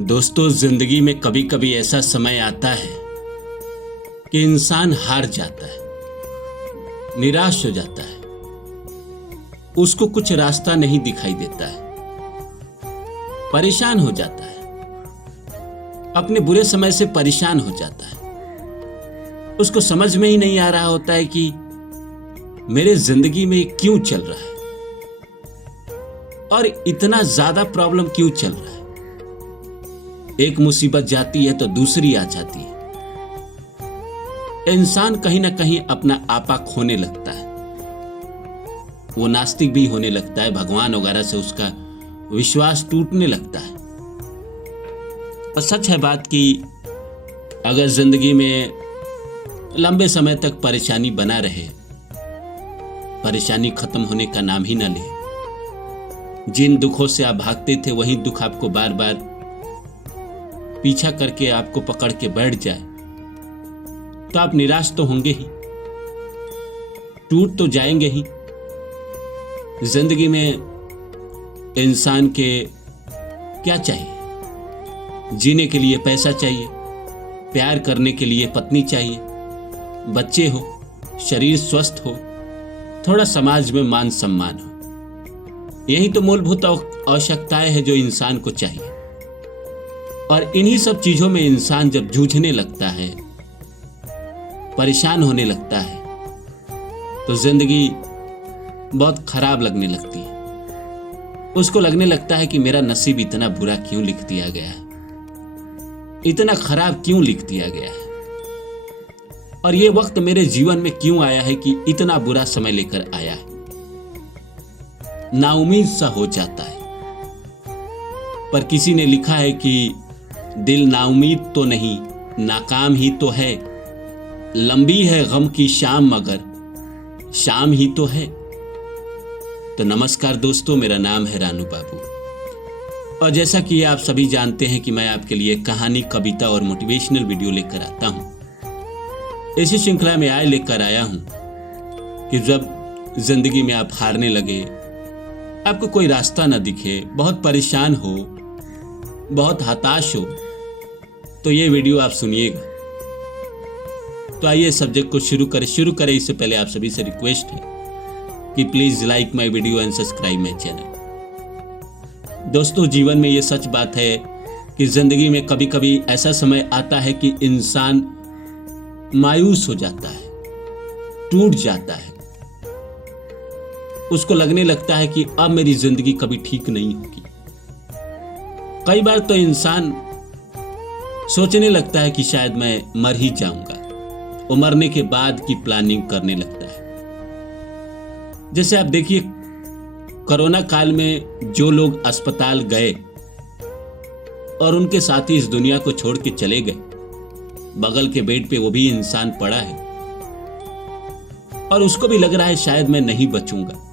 दोस्तों, जिंदगी में कभी कभी ऐसा समय आता है कि इंसान हार जाता है, निराश हो जाता है, उसको कुछ रास्ता नहीं दिखाई देता है, परेशान हो जाता है, अपने बुरे समय से परेशान हो जाता है। उसको समझ में ही नहीं आ रहा होता है कि मेरे जिंदगी में क्यों चल रहा है और इतना ज्यादा प्रॉब्लम क्यों चल रहा है। एक मुसीबत जाती है तो दूसरी आ जाती है। इंसान कहीं ना कहीं अपना आपा खोने लगता है, वो नास्तिक भी होने लगता है, भगवान वगैरह से उसका विश्वास टूटने लगता है। और सच है बात कि अगर जिंदगी में लंबे समय तक परेशानी बना रहे, परेशानी खत्म होने का नाम ही ना ले, जिन दुखों से आप भागते थे वही दुख आपको बार बार पीछा करके आपको पकड़ के बैठ जाए, तो आप निराश तो होंगे ही, टूट तो जाएंगे ही। जिंदगी में इंसान के क्या चाहिए? जीने के लिए पैसा चाहिए, प्यार करने के लिए पत्नी चाहिए, बच्चे हो, शरीर स्वस्थ हो, थोड़ा समाज में मान सम्मान हो। यही तो मूलभूत आवश्यकताएं हैं जो इंसान को चाहिए। और इन्हीं सब चीजों में इंसान जब जूझने लगता है, परेशान होने लगता है, तो जिंदगी बहुत खराब लगने लगती है। उसको लगने लगता है कि मेरा नसीब इतना बुरा क्यों लिख दिया गया है, इतना खराब क्यों लिख दिया गया है, और ये वक्त मेरे जीवन में क्यों आया है कि इतना बुरा समय लेकर आया है। नाउम्मीद सा हो जाता है। पर किसी ने लिखा है कि दिल नाउम्मीद तो नहीं, नाकाम ही तो है, लंबी है गम की शाम मगर शाम ही तो है। तो नमस्कार दोस्तों, मेरा नाम है रानू बाबू, और जैसा कि आप सभी जानते हैं कि मैं आपके लिए कहानी, कविता और मोटिवेशनल वीडियो लेकर आता हूं। इसी श्रृंखला में लेकर आया हूं कि जब जिंदगी में आप हारने लगे, आपको कोई रास्ता ना दिखे, बहुत परेशान हो, बहुत हताश हो, तो ये वीडियो आप सुनिएगा। तो आइए सब्जेक्ट को शुरू करें। इससे पहले आप सभी से रिक्वेस्ट है कि please like my video and subscribe my channel. दोस्तों, जीवन में ये सच बात है कि जिंदगी में कभी कभी ऐसा समय आता है कि इंसान मायूस हो जाता है, टूट जाता है। उसको लगने लगता है कि अब मेरी जिंदगी कभी ठीक नहीं होगी। कई बार तो इंसान सोचने लगता है कि शायद मैं मर ही जाऊंगा, और मरने के बाद की प्लानिंग करने लगता है। जैसे आप देखिए, कोरोना काल में जो लोग अस्पताल गए और उनके साथी इस दुनिया को छोड़ के चले गए, बगल के बेड पे वो भी इंसान पड़ा है और उसको भी लग रहा है शायद मैं नहीं बचूंगा,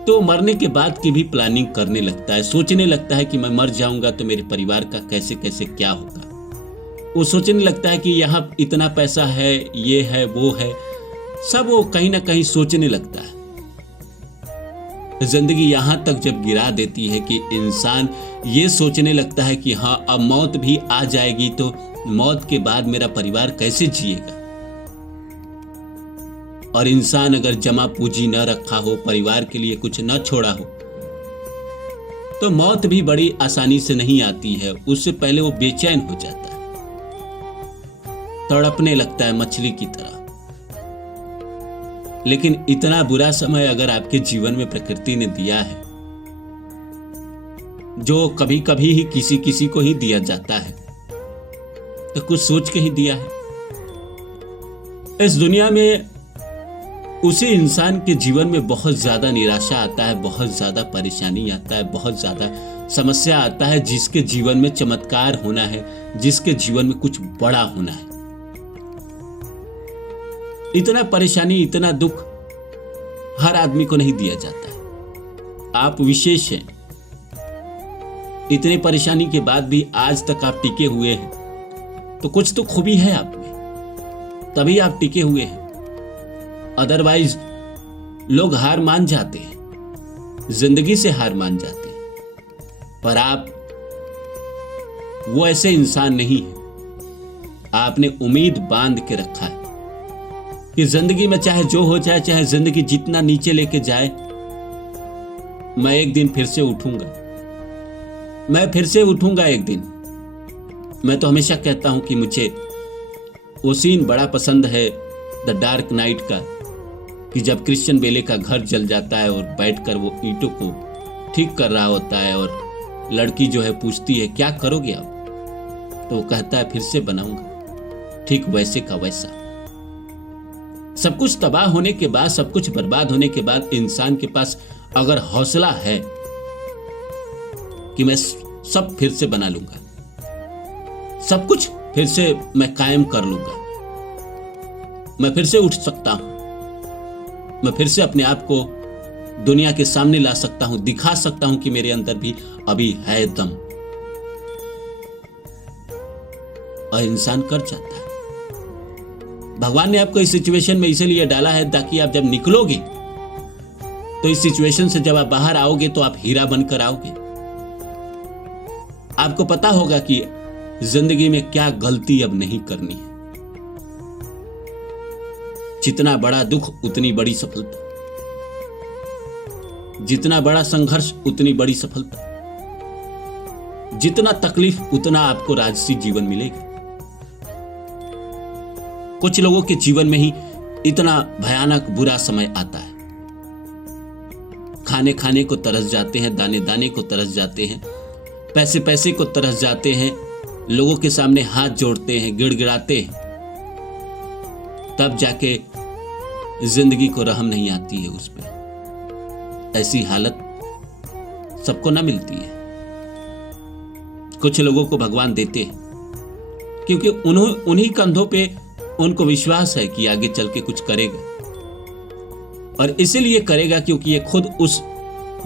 तो मरने के बाद की भी प्लानिंग करने लगता है। सोचने लगता है कि मैं मर जाऊंगा तो मेरे परिवार का कैसे कैसे क्या होगा। वो सोचने लगता है कि यहाँ इतना पैसा है, ये है, वो है, सब वो कहीं ना कहीं सोचने लगता है। जिंदगी यहां तक जब गिरा देती है कि इंसान ये सोचने लगता है कि हाँ, अब मौत भी आ जाएगी तो मौत के बाद मेरा परिवार कैसे जिएगा। और इंसान अगर जमा पूंजी न रखा हो, परिवार के लिए कुछ न छोड़ा हो, तो मौत भी बड़ी आसानी से नहीं आती है। उससे पहले वो बेचैन हो जाता है, तड़पने लगता है मछली की तरह। लेकिन इतना बुरा समय अगर आपके जीवन में प्रकृति ने दिया है, जो कभी कभी ही किसी किसी को ही दिया जाता है, तो कुछ सोच के ही दिया है। इस दुनिया में उसी इंसान के जीवन में बहुत ज्यादा निराशा आता है, बहुत ज्यादा परेशानी आता है, बहुत ज्यादा समस्या आता है, जिसके जीवन में चमत्कार होना है, जिसके जीवन में कुछ बड़ा होना है। इतना परेशानी, इतना दुख हर आदमी को नहीं दिया जाता है। आप विशेष हैं। इतनी परेशानी के बाद भी आज तक आप टिके हुए हैं, तो कुछ तो खूबी है आप में, तभी आप टिके हुए हैं। अदरवाइज लोग हार मान जाते हैं, जिंदगी से हार मान जाते हैं। पर आप वो ऐसे इंसान नहीं है। आपने उम्मीद बांध के रखा है कि जिंदगी में चाहे जो हो जाए, चाहे जिंदगी जितना नीचे लेके जाए, मैं एक दिन फिर से उठूंगा, मैं फिर से उठूंगा एक दिन। मैं तो हमेशा कहता हूं कि मुझे वो सीन बड़ा पसंद है द डार्क नाइट का, कि जब क्रिश्चियन बेले का घर जल जाता है और बैठकर वो ईंटों को ठीक कर रहा होता है और लड़की जो है पूछती है क्या करोगे आप, तो वो कहता है फिर से बनाऊंगा, ठीक वैसे का वैसा। सब कुछ तबाह होने के बाद, सब कुछ बर्बाद होने के बाद इंसान के पास अगर हौसला है कि मैं सब फिर से बना लूंगा, सब कुछ फिर से मैं कायम कर लूंगा, मैं फिर से उठ सकता हूं, मैं फिर से अपने आप को दुनिया के सामने ला सकता हूं, दिखा सकता हूं कि मेरे अंदर भी अभी है दम, और इंसान कर जाता है। भगवान ने आपको इस सिचुएशन में इसीलिए डाला है ताकि आप जब निकलोगे तो इस सिचुएशन से जब आप बाहर आओगे तो आप हीरा बनकर आओगे। आपको पता होगा कि जिंदगी में क्या गलती अब नहीं करनी है। जितना बड़ा दुख उतनी बड़ी सफलता, जितना बड़ा संघर्ष उतनी बड़ी सफलता, जितना तकलीफ उतना आपको राजसी जीवन मिलेगा। कुछ लोगों के जीवन में ही इतना भयानक बुरा समय आता है, खाने खाने को तरस जाते हैं, दाने दाने को तरस जाते हैं, पैसे पैसे को तरस जाते हैं, लोगों के सामने हाथ जोड़ते हैं, गिड़गिड़ाते हैं, तब जाके जिंदगी को रहम नहीं आती है उस पर। ऐसी हालत सबको ना मिलती है, कुछ लोगों को भगवान देते हैं क्योंकि उन्हीं कंधों पे उनको विश्वास है कि आगे चल के कुछ करेगा, और इसीलिए करेगा क्योंकि ये खुद उस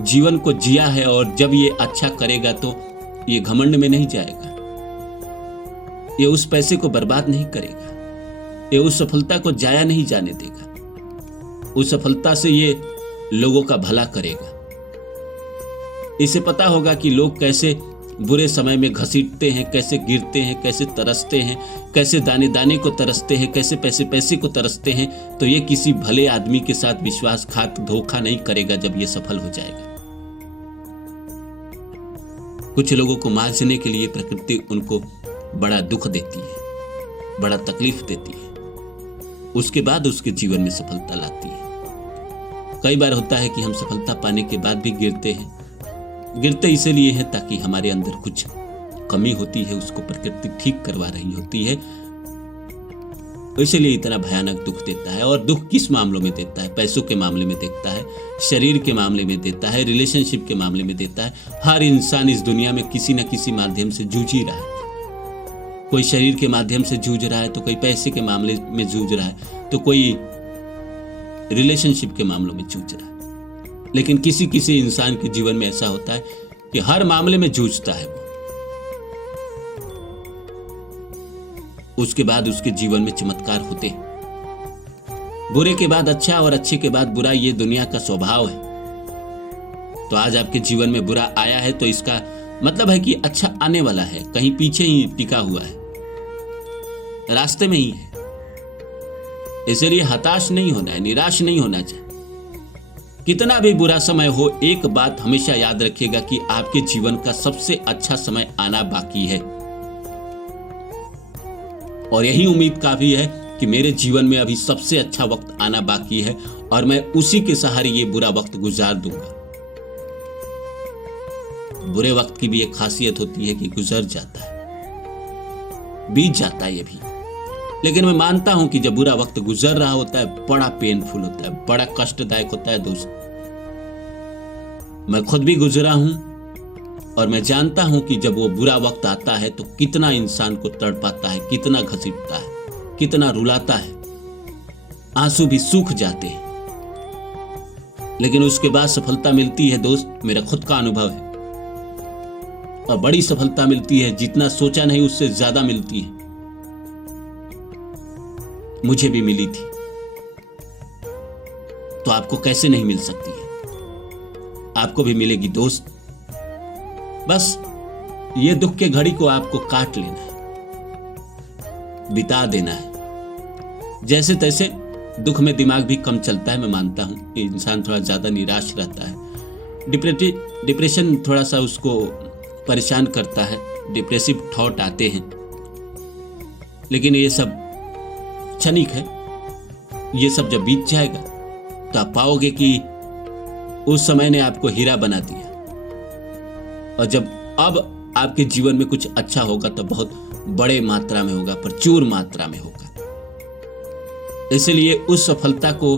जीवन को जिया है, और जब ये अच्छा करेगा तो ये घमंड में नहीं जाएगा, ये उस पैसे को बर्बाद नहीं करेगा, ये उस सफलता को जाया नहीं जाने देगा, उस सफलता से ये लोगों का भला करेगा। इसे पता होगा कि लोग कैसे बुरे समय में घसीटते हैं, कैसे गिरते हैं, कैसे तरसते हैं, कैसे दाने दाने को तरसते हैं, कैसे पैसे पैसे को तरसते हैं, तो ये किसी भले आदमी के साथ विश्वासघात धोखा नहीं करेगा जब ये सफल हो जाएगा। कुछ लोगों को मांझने के लिए प्रकृति उनको बड़ा दुख देती है, बड़ा तकलीफ देती है, उसके बाद उसके जीवन में सफलता लाती है। कई बार होता है कि हम सफलता पाने के बाद भी गिरते हैं, गिरते इसीलिए हैं ताकि हमारे अंदर कुछ कमी होती है, उसको प्रकृति ठीक करवा रही होती है, इसलिए इतना भयानक दुख देता है। और दुख किस मामलों में देता है? पैसों के मामले में देता है, शरीर के मामले में देता है, रिलेशनशिप के मामले में देता है। हर इंसान इस दुनिया में किसी न किसी माध्यम से जूझ ही रहा है। कोई शरीर के माध्यम से जूझ रहा है, तो कोई पैसे के मामले में जूझ रहा है, तो कोई रिलेशनशिप के मामलों में जूझ रहा है। लेकिन किसी किसी इंसान के जीवन में ऐसा होता है कि हर मामले में जूझता है वो, उसके बाद उसके जीवन में चमत्कार होते हैं। बुरे के बाद अच्छा और अच्छे के बाद बुरा, ये दुनिया का स्वभाव है। तो आज आपके जीवन में बुरा आया है तो इसका मतलब है कि अच्छा आने वाला है, कहीं पीछे ही टिका हुआ है, रास्ते में ही है। इसलिए हताश नहीं होना है, निराश नहीं होना चाहिए। कितना भी बुरा समय हो, एक बात हमेशा याद रखिएगा कि आपके जीवन का सबसे अच्छा समय आना बाकी है, और यही उम्मीद काफी है कि मेरे जीवन में अभी सबसे अच्छा वक्त आना बाकी है और मैं उसी के सहारे ये बुरा वक्त गुजार दूंगा। बुरे वक्त की भी एक खासियत होती है कि गुजर जाता है, बीत जाता है ये भी, लेकिन मैं मानता हूं कि जब बुरा वक्त गुजर रहा होता है बड़ा पेनफुल होता है, बड़ा कष्टदायक होता है दोस्त। मैं खुद भी गुजरा हूं और मैं जानता हूं कि जब वो बुरा वक्त आता है तो कितना इंसान को तड़पाता है, कितना घसीटता है, कितना रुलाता है, आंसू भी सूख जाते हैं। लेकिन उसके बाद सफलता मिलती है दोस्त, मेरा खुद का अनुभव है, और बड़ी सफलता मिलती है, जितना सोचा नहीं उससे ज्यादा मिलती है। मुझे भी मिली थी, तो आपको कैसे नहीं मिल सकती है? आपको भी मिलेगी दोस्त। बस ये दुख के घड़ी को आपको काट लेना है, बिता देना है। जैसे तैसे दुख में दिमाग भी कम चलता है, मैं मानता हूँ। इंसान थोड़ा ज़्यादा निराश रहता है, डिप्रेशन थोड़ा सा उसको परेशान करता है, डिप्रेसिव थॉट आते हैं। लेकिन ये सब क्षणिक है। ये सब जब बीत जाएगा तो आप पाओगे कि उस समय ने आपको हीरा बना दिया। और जब अब आपके जीवन में कुछ अच्छा होगा तो बहुत बड़े मात्रा में होगा, प्रचुर मात्रा में होगा। इसलिए उस सफलता को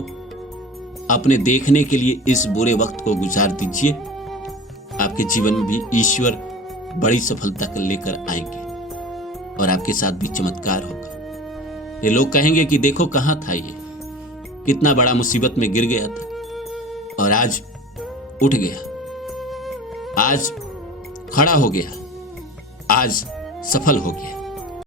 अपने देखने के लिए इस बुरे वक्त को गुजार दीजिए। आपके जीवन में भी ईश्वर बड़ी सफलता कर लेकर आएंगे और आपके साथ भी चमत्कार होगा। ये लोग कहेंगे कि देखो कहाँ था, ये कितना बड़ा मुसीबत में गिर गया था और आज उठ गया, आज खड़ा हो गया, आज सफल हो गया।